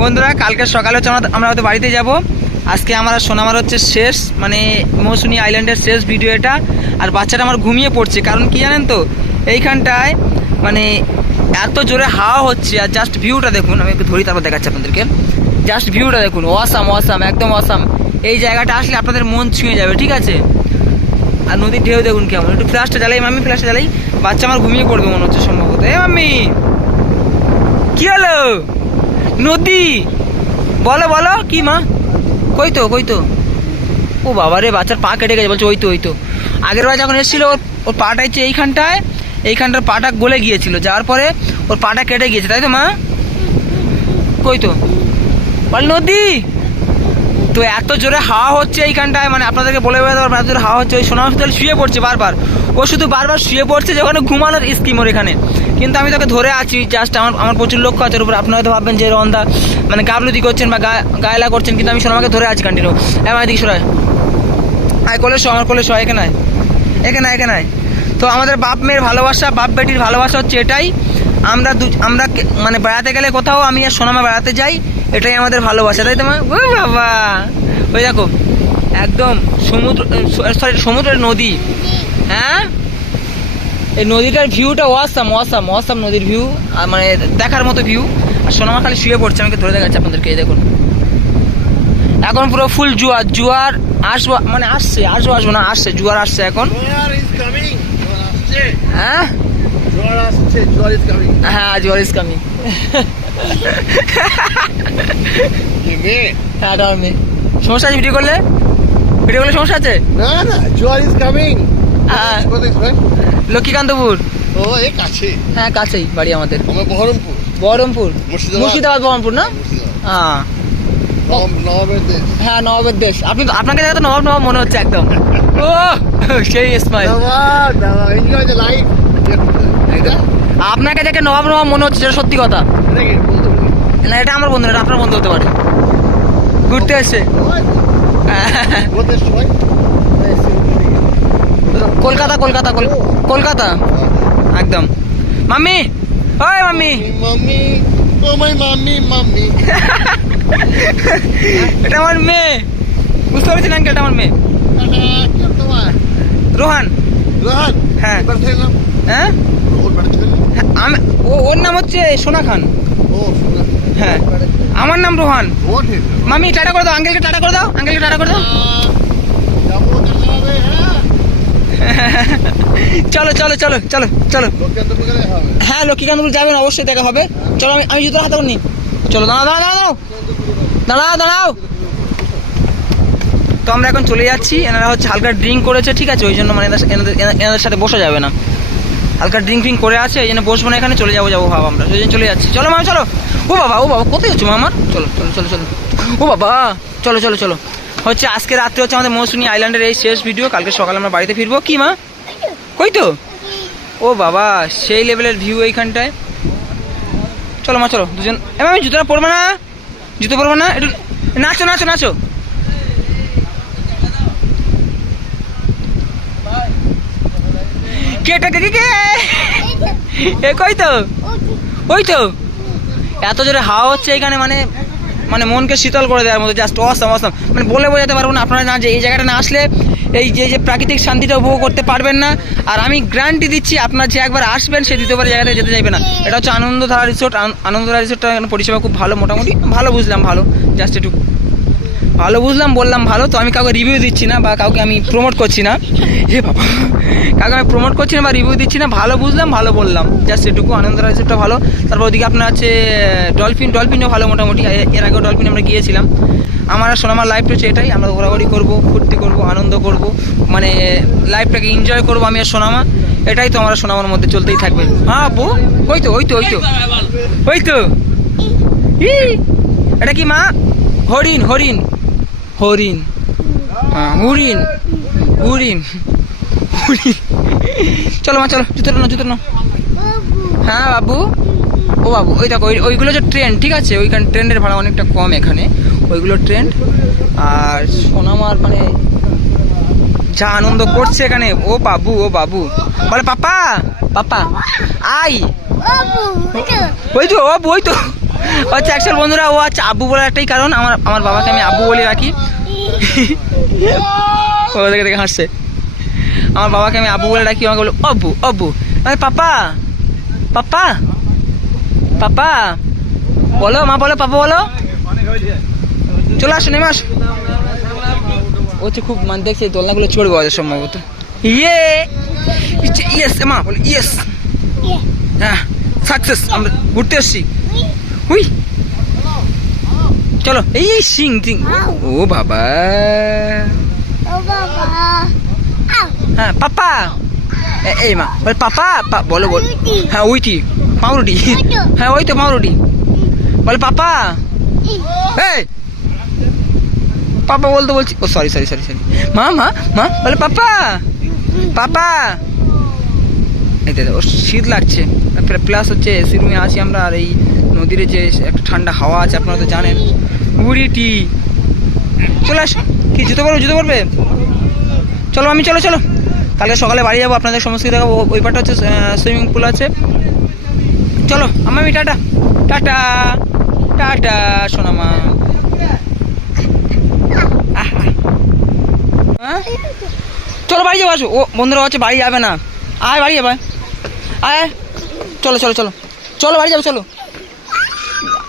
বন্ধুরা কালকে সকালে হচ্ছে আমরা হয়তো বাড়িতে যাব। আজকে আমার সোনামার হচ্ছে শেষ মানে মৌসুনী আইল্যান্ডের শেষ ভিডিও এটা। আর বাচ্চাটা আমার ঘুমিয়ে পড়ছে, কারণ কি জানেন তো, এইখানটায় মানে এত জোরে হাওয়া হচ্ছে। আর জাস্ট ভিউটা দেখুন, আমি একটু ধরি তারপর দেখাচ্ছি আপনাদেরকে। জাস্ট ভিউটা দেখুন, অসাম অসাম, একদম অসাম। এই জায়গাটা আসলে আপনাদের মন ছুঁয়ে যাবে, ঠিক আছে। আর নদীর ঢেউ দেখুন কেমন। একটু ফ্ল্যাশটা জ্বালাই মাম্মি, ফ্ল্যাশটা জ্বালাই। বাচ্চা আমার ঘুমিয়ে পড়বে মনে হচ্ছে সম্ভবত। মাম্মি কি হলো? নদী বলো বলো কি মা? কই তো ও বাবা রে, বাচ্চার পা কেটে গেছে। বলছে ওই তো আগের বার যখন এসেছিল ওর পাটা হচ্ছে এইখানটার পাটা গলে গিয়েছিল, যাওয়ার পরে ওর পাটা কেটে গিয়েছে, তাই তো মা? কই তো বল নদী। তো এত জোরে হাওয়া হচ্ছে এইখানটায়, মানে আপনাদেরকে বলে বোঝাতে পারবো না, এত জোরে হাওয়া হচ্ছে। ওই সোনা হসপিটাল শুয়ে পড়ছে বারবার, ও শুধু বারবার শুয়ে পড়ছে যে ওখানে ঘুমানোর স্কিম ওর এখানে। কিন্তু আমি তোকে ধরে আছি, জাস্ট আমার প্রচুর লক্ষ্য আছে ওর উপর। আপনারা হয়তো ভাববেন যে রন্দা মানে গাবলুদি করছেন বা গায়লা করছেন, কিন্তু আমি সোনামাকে ধরে আছি কন্টিনিউ। আমার দিকে সরাই, আয় কোলে শো, আমার কোলে শো, এখানে আয়। তো আমাদের বাপ মেয়ের ভালোবাসা, বাপ বেটির ভালোবাসা হচ্ছে এটাই। আমরা মানে বেড়াতে গেলে কোথাও, আমি আর সোনামা বেড়াতে যাই, এটাই আমাদের ভালোবাসা, তাই তো মা? ও বাবা, ওই দেখো একদম সমুদ্রের নদী। হ্যাঁ, এই নদীটার ভিউটা অসাম নদীর ভিউ, আর মানে দেখার মতো ভিউ। আর সোনামা খালি শুয়ে পড়ছে, আমাকে ধরে দেখাচ্ছে আপনাদেরকে। এই দেখুন এখন পুরো ফুল জোয়ার আসবো, মানে আসবো না, আসছে জোয়ার, আসছে এখন। হ্যাঁ জোয়ার ইজ কামিং। সমস্যা আছে ভিডিও করলে সমস্যা আছে? লক্ষ্মীকান্তপুর। হ্যাঁ কাছেই বাড়ি আমাদের। বহরমপুর, মুর্শিদাবাদ, বহরমপুর না? হ্যাঁ হ্যাঁ, নবাবের দেশ। আপনাকে দেখে তো নবাব মনে হচ্ছে একদম। ও সেই স্মাইল। আপনাকে দেখে নবাব মনে হচ্ছে, যেটা সত্যি কথা না। এটা আমার বন্ধু, এটা আপনার বন্ধু হতে পারে, ঘুরতে এসে। কলকাতা একদম। মাম্মি, ওই মাম্মি, এটা আমার মেয়ে, বুঝতে পারছেন আঙ্কেল? এটা আমার মেয়ে রোহান। হ্যাঁ হ্যাঁ, ওর নাম হচ্ছে সোনা খান। হ্যাঁ, আমার নাম রোহান। মামি টাটা করে দাও, আঙ্কেলকে টাটা করে দাও, চলো। হ্যাঁ লক্ষ্মীকান্তপুর যাবেন, অবশ্যই দেখা হবে। চলো আমি জুতোর হাতে নি। চলো দাঁড়াও। তো আমরা এখন চলে যাচ্ছি। এনারা হচ্ছে হালকা ড্রিঙ্ক করেছে, ঠিক আছে, ওই জন্য মানে এনাদের সাথে বসা যাবে না। হালকা ড্রিঙ্ক করে আছে, এই জন্য বসবো না এখানে, চলে যাবো ভাব আমরা, সেই জন্য চলে যাচ্ছি। চলো মামা চলো। ও বাবা কোথায় হচ্ছে মামার? চলো। ও বাবা চলো। হচ্ছে আজকে রাত্রে হচ্ছে আমাদের মৌসুনী আইল্যান্ডের এই শেষ ভিডিও। কালকে সকালে আমরা বাড়িতে ফিরবো। কি মা? কই তো? ও বাবা, সেই লেভেলের ভিউ এইখানটায়। চলো মা, চলো দুজন। আমি জুতো পরবো না, একটু নাচো। ওই তো এত জোরে হাওয়া হচ্ছে এখানে, মানে মনকে শীতল করে দেওয়ার মতো। Just awesome. মানে বলে বোঝাতে পারবো না আপনারা, না যে এই জায়গাটা না আসলে এই যে প্রাকৃতিক শান্তিটা উপভোগ করতে পারবেন না। আর আমি গ্যারান্টি দিচ্ছি, আপনার যে একবার আসবেন সে দ্বিতীয়বার জায়গাটা যেতে চাইবে না। এটা হচ্ছে আনন্দধারা রিসোর্টটা পরিষেবা খুব ভালো, মোটামুটি ভালো বুঝলাম, ভালো জাস্ট একটু ভালো বুঝলাম, বললাম ভালো। তো আমি কাউকে রিভিউ দিচ্ছি না বা কাউকে আমি প্রমোট করছি না, কাউকে আমি প্রমোট করছি না বা রিভিউ দিচ্ছি না। ভালো বুঝলাম, ভালো বললাম, জাস্ট এটুকু। আনন্দধারা রিসোর্টটা ভালো। তারপর ওদিকে আপনার আছে ডলফিনও ভালো মোটামুটি। এর আগেও ডলফিন আমরা গিয়েছিলাম। আমার আর সোনামার লাইফটা হচ্ছে এটাই, আমরা ঘোরাঘুরি করবো, ফুর্তি করবো, আনন্দ করবো, মানে লাইফটাকে এনজয় করবো আমি আর সোনামা। এটাই তো আমরা সোনামার মধ্যে চলতেই থাকবে। হ্যাঁ আপু, ওই তো এটা কি মা? হরিণ। হ্যাঁ হরিণ। চলো মা, চলো জুতো নাও। হ্যাঁ বাবু, ও বাবু, ওই দেখো ওইগুলো যে ট্রেন, ঠিক আছে, ওইখানে ট্রেনের ভাড়া অনেকটা কম এখানে, ওইগুলো ট্রেন। আর সোনামার মানে যা আনন্দ করছে এখানে। ও বাবু বলে পাপা আই। ওই তো আচ্ছা অ্যাকচুয়াল বন্ধুরা ও আচ্ছা আব্বু বলার একটাই কারণ, আমার আমার বাবাকে আমি আব্বু বলে রাখি। ও দেখে দেখে হাসছে। আমার বাবাকে আমি আব্বু বলে রাখি, আমাকে বলো আব্বু আব্বু, আরে পাপা পাপা পাপা বলো, মা বলো পাপা বলো। চলে আসো, নেমে আসো। ও তো খুব মানে দেখছে দোলনাগুলো চড়বো আজ সম্ভবত। ইয়ে ইয়েস মা বলো ইয়েস। হ্যাঁ সাকসেস, আমরা ঘুরতে এসছি। হুই চলো এই সিং সিং। ও বাবা হ্যাঁ পাপা, এই মা বলে পাপা বলো বলো। হ্যাঁ ওইটি পাউরুটি, হ্যাঁ ওই তো পাউরুটি বলে পাপা। এই পাপা বলতে বলছি, ও সরি সরি সরি সরি, মা মা মা বলে পাপা পাপা। এই দাদা ওর শীত লাগছে, প্লাস হচ্ছে এসি রুমে আছি আমরা, আর এই নদীর যে একটা ঠান্ডা হাওয়া আছে আপনারা তো জানেন। বুড়িটি চলে আস, কি জুতো পরবে জুতো পরবে? চলো আমি চলো চলো, কালকে সকালে বাড়ি যাবো, আপনাদের সমস্ত কিছু দেখাবো। ওই পারটা হচ্ছে সুইমিং পুল আছে। চলো আমি টাটা টাটা টাটা সোনামা। হ্যাঁ চলো বাড়ি যাবো, আসো। ও বন্ধুরা হচ্ছে বাড়ি যাবে না, আয় বাড়ি যাবে, আয় চলো চলো চলো চলো বাড়ি যাবো চলো।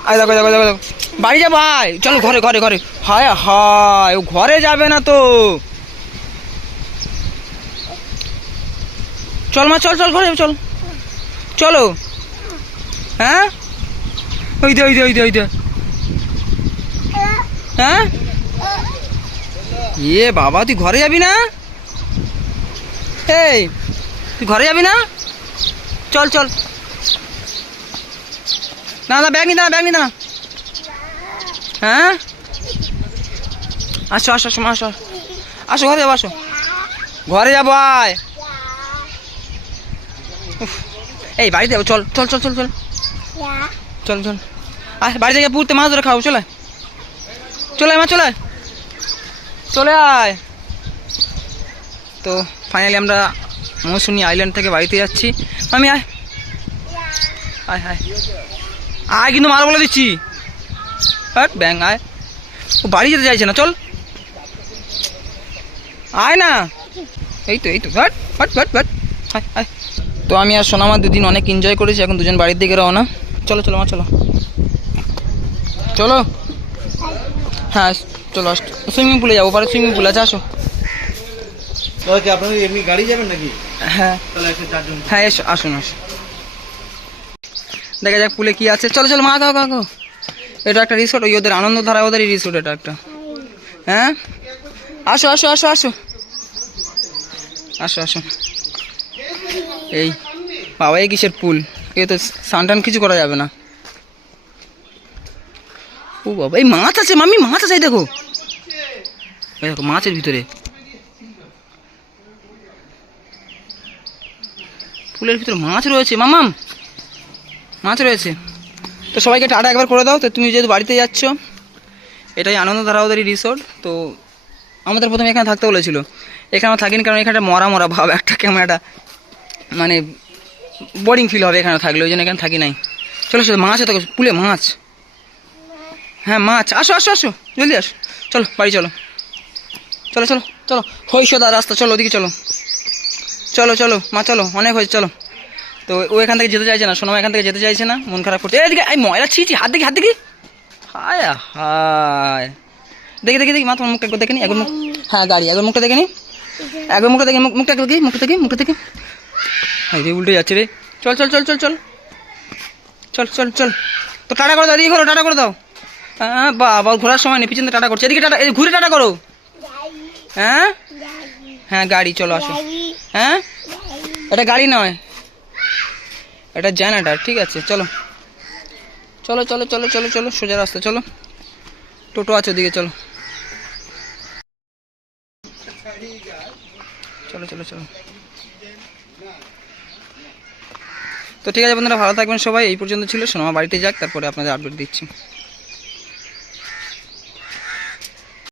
আয় দেখো দেখো দেখো দেখো বাড়ি যাবো, আয় চলো ঘরে ঘরে ঘরে। হায় হায় ও ঘরে যাবে না তো, চল মা চল চল ঘরে চল চলো। হ্যাঁ ওই দে ওই দে ওই দে ওই দে। হ্যাঁ এ বাবা তুই ঘরে যাবি না? এই তুই ঘরে যাবি না? চল চল, না না ব্যাগ নি না ব্যাগ নি না। হ্যাঁ আসো আসো আসো আসো আসো ঘরে যাবো, আসো ঘরে যাবো আয়। এই বাড়িতে যাবো, চল চল চল চল চল চল চল আয়, বাড়ি থেকে পুরতে মাছ ধরে খাবো, চলে চলে মা চলে চলে আয়। তো ফাইনালি আমরা মৌসুমী আইল্যান্ড থেকে বাড়িতে যাচ্ছি। আমি আয় আয় আয় আয়, কিন্তু মার বলে দিচ্ছি, হ্যাঁ ব্যাং আয়। ও বাড়ি যেতে চাইছে না, চল আয় না। এই তো এই তো হট হট হট হট আয় আয়। তো আমি আর সোনামা দুদিন অনেক এনজয় করেছি, এখন দুজন বাড়ির দিকে রওনা। চলো চলো মা চলো চলো। হ্যাঁ চলো সুইমিং পুলে যাবো, পরে সুইমিং পুল আছে, আসো। আপনাদের এমনি গাড়ি যাবেন নাকি? হ্যাঁ হ্যাঁ এসো আসুন আসুন, দেখা যাক পুলে কি আছে। চলো চলো মা গাও গাও গাও। এটা একটা রিসোর্ট, ওই ওদের আনন্দধারা ওদেরই রিসোর্ট এটা একটা। হ্যাঁ আসো আসো আসো আসো আসো আসো। এই বাবা এই কিসের পুল, এ তো সানটান কিছু করা যাবে না। ও বাবা এই মাছ আছে, মাম্মি মাছ আছে, দেখো এই দেখো মাছের ভিতরে, পুলের ভিতরে মাছ রয়েছে, মামাম মাছ রয়েছে। তো সবাইকে টাটা একবার করে দাও। তো তুমি যেহেতু বাড়িতে যাচ্ছ, এটাই আনন্দধারা ওদেরই রিসোর্ট। তো আমাদের প্রথমে এখানে থাকতে বলেছিল, এখানে আমরা থাকিনি, কারণ এখানে মরা মরা ভাব একটা, কেমন একটা মানে বোরিং ফিল হবে এখানে থাকলে, ওই জন্য এখানে থাকি নাই। চলো চলো মাছ আছে পুলে মাছ, হ্যাঁ মাছ, আসো আসো আসো জলদি আসো, চলো বাড়ি চলো চলো চলো চলো। হইসদা রাস্তা, চলো ওদিকে চলো চলো চলো মা চলো, অনেক হয়েছে চলো। তো ও এখান থেকে যেতে চাইছে না, সোনামা এখান থেকে যেতে চাইছে না, মন খারাপ করছে। এদিকে এই ময়লা ছিঁচি, হাত দেখি হাত দেখি, হায় হায় দেখি দেখি দেখি মা তোমার মুখটা একবার দেখে নি একবার মুখ, হ্যাঁ গাড়ি একবার মুখটা দেখে নি, একবার মুখটা দেখে, মুখটা দেখি মুখটা দেখি মুখটা দেখি। হ্যাঁ রে উল্টে যাচ্ছে রে, চল চল চল চল চল চল চল চল। তো টাটা করে দাও, এদিকে করো টাটা করে দাও। হ্যাঁ বাবা ঘোরার সময় নেই, পিছনে টাটা করছে, এদিকে টাটা, ঘুরে টাটা করো। হ্যাঁ হ্যাঁ গাড়ি, চলো আসো। হ্যাঁ এটা গাড়ি নয়, এটা জেনারেটর, ঠিক আছে চলো চলো চলো চলো চলো চলো সোজা রাস্তা, চলো টোটো আছে ওদিকে, চলো চলো চলো চলো। তো ঠিক আছে বন্ধুরা, ভালো থাকবেন সবাই। এই পর্যন্ত ছিল, সোনামা বাড়িতে যাক, তারপরে আপনাদের আপডেট দিচ্ছি।